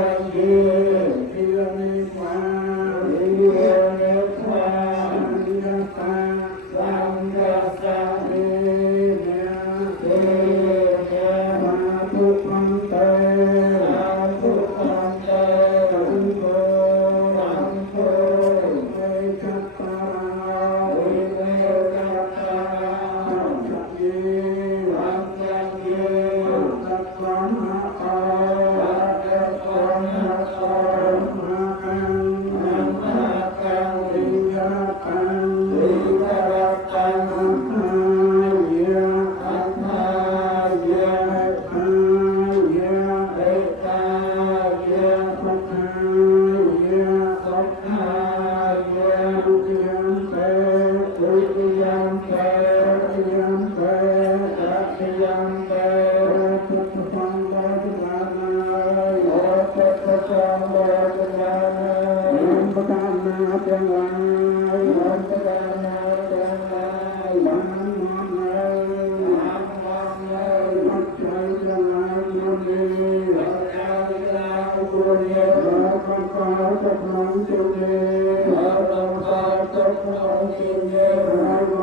Hãy subscribe cho kênh Ghiền Mì Gõ để không bỏ lỡ những video hấp dẫn